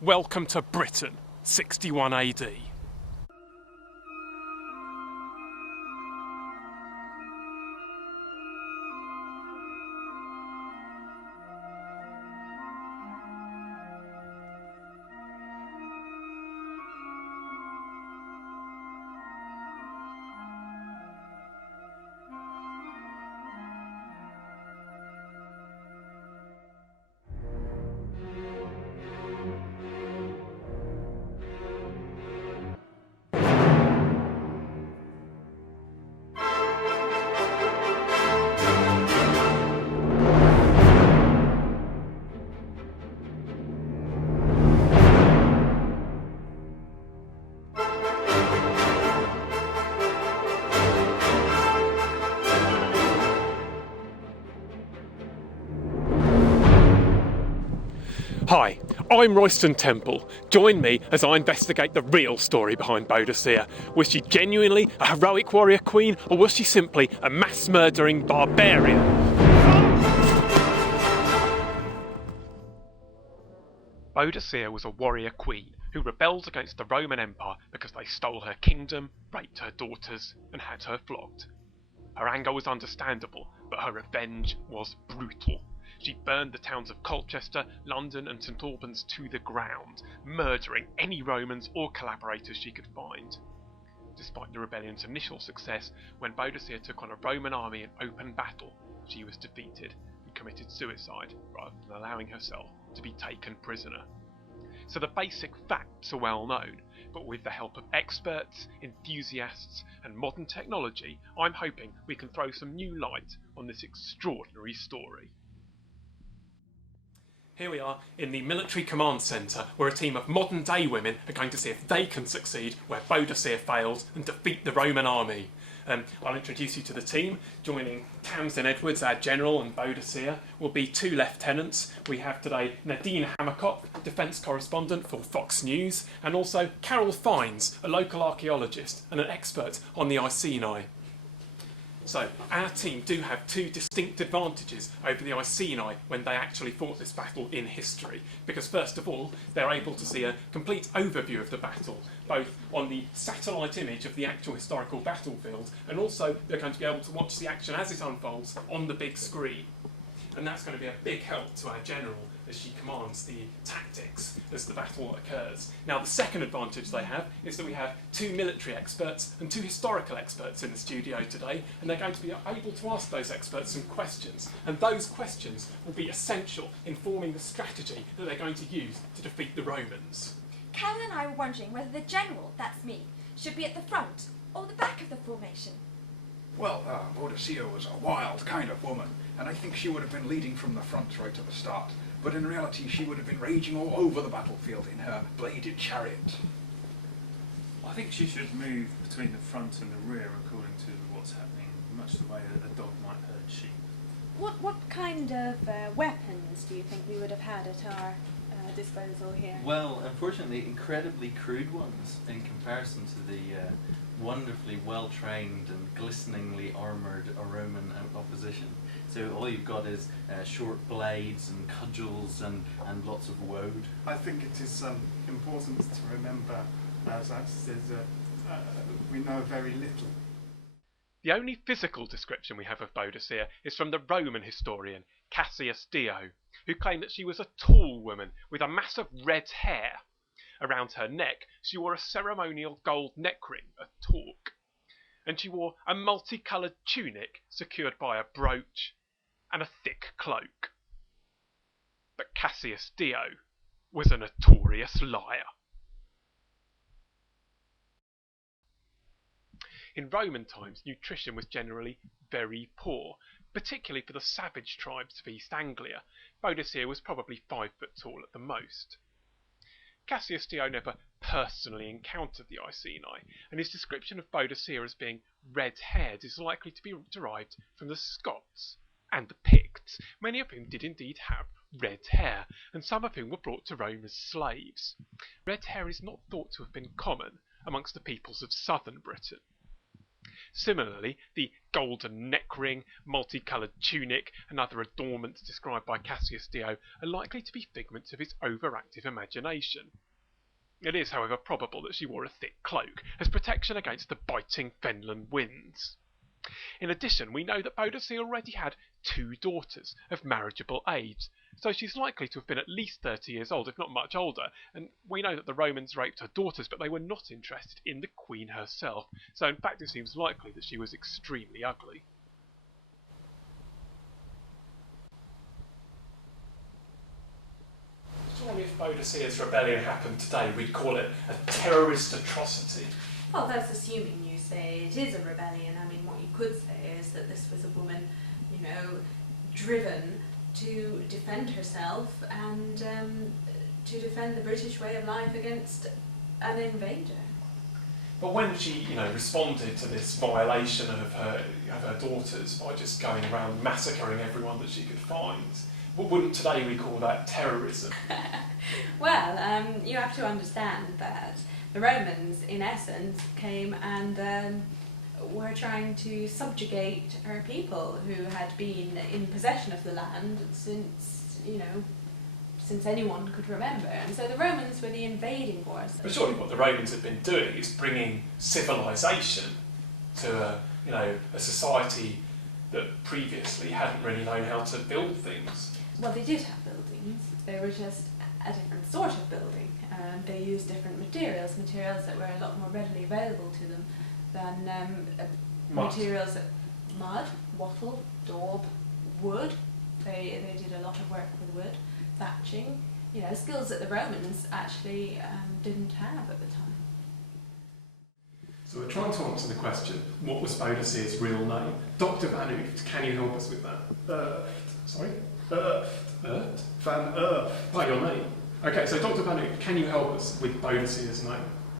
Welcome to Britain, 61 AD. Hi, I'm Royston Temple. Join me as I investigate the real story behind Boadicea. Was she genuinely a heroic warrior queen, or was she simply a mass-murdering barbarian? Boadicea was a warrior queen who rebelled against the Roman Empire because they stole her kingdom, raped her daughters, and had her flogged. Her anger was understandable, but her revenge was brutal. She burned the towns of Colchester, London and St Albans to the ground, murdering any Romans or collaborators she could find. Despite the rebellion's initial success, when Boadicea took on a Roman army in open battle, she was defeated and committed suicide rather than allowing herself to be taken prisoner. So the basic facts are well known, but with the help of experts, enthusiasts and modern technology, I'm hoping we can throw some new light on this extraordinary story. Here we are in the Military Command Centre, where a team of modern-day women are going to see if they can succeed where Boadicea failed and defeat the Roman army. I'll introduce you to the team. Joining Tamsin Edwards, our general, and Boadicea will be two lieutenants. We have today Nadine Hammercock, defence correspondent for Fox News, and also Carol Fiennes, a local archaeologist and an expert on the Iceni. So, our team do have two distinct advantages over the Iceni when they actually fought this battle in history. Because first of all, they're able to see a complete overview of the battle, both on the satellite image of the actual historical battlefield, and also they're going to be able to watch the action as it unfolds on the big screen. And that's going to be a big help to our general as she commands the tactics as the battle occurs. Now, the second advantage they have is that we have two military experts and two historical experts in the studio today, and they're going to be able to ask those experts some questions, and those questions will be essential in forming the strategy that they're going to use to defeat the Romans. Carol and I were wondering whether the general, that's me, should be at the front or the back of the formation. Well, Boadicea was a wild kind of woman, and I think she would have been leading from the front right at the start. But in reality, she would have been raging all over the battlefield in her bladed chariot. I think she should move between the front and the rear according to what's happening, much the way that a dog might herd sheep. What kind of weapons do you think we would have had at our disposal here? Well, unfortunately, incredibly crude ones in comparison to the wonderfully well-trained and glisteningly armoured Roman opposition. So all you've got is short blades and cudgels and lots of woad. I think it is important to remember, as I said, we know very little. The only physical description we have of Boadicea is from the Roman historian Cassius Dio, who claimed that she was a tall woman with a mass of red hair. Around her neck, she wore a ceremonial gold neck ring, a torque, and she wore a multicoloured tunic secured by a brooch and a thick cloak. But Cassius Dio was a notorious liar. In Roman times, nutrition was generally very poor, particularly for the savage tribes of East Anglia. Boadicea was probably 5 foot tall at the most. Cassius Dio never personally encountered the Iceni, and his description of Boadicea as being red-haired is likely to be derived from the Scots and the Picts, many of whom did indeed have red hair, and some of whom were brought to Rome as slaves. Red hair is not thought to have been common amongst the peoples of southern Britain. Similarly, the golden neck ring, multicoloured tunic, and other adornments described by Cassius Dio are likely to be figments of his overactive imagination. It is, however, probable that she wore a thick cloak as protection against the biting Fenland winds. In addition, we know that Boadicea already had 2 daughters of marriageable age, so she's likely to have been at least 30 years old, if not much older, and we know that the Romans raped her daughters, but they were not interested in the queen herself, so in fact it seems likely that she was extremely ugly. Surely if Boadicea's rebellion happened today, we'd call it a terrorist atrocity. Well, that's assuming you say it is a rebellion. I mean, what you could say is that this was a woman, driven to defend herself and to defend the British way of life against an invader. But when she, responded to this violation of her daughters by just going around massacring everyone that she could find, wouldn't today we call that terrorism? Well, you have to understand that the Romans, in essence, came and were trying to subjugate her people who had been in possession of the land since anyone could remember. And so the Romans were the invading force. But surely what the Romans had been doing is bringing civilization to a society that previously hadn't really known how to build things. Well, they did have buildings. They were just a different sort of building. They used different materials that were a lot more readily available to them than materials that mud, wattle, daub, wood. They did a lot of work with wood, thatching, skills that the Romans actually didn't have at the time. So we're trying to answer the question, what was Boadicea's real name? Dr. Van Ooft, can you help us with that? Sorry? Van Ooft. Oh, your name. Okay, so Dr. Van Ooft, can you help us with Boadicea's name?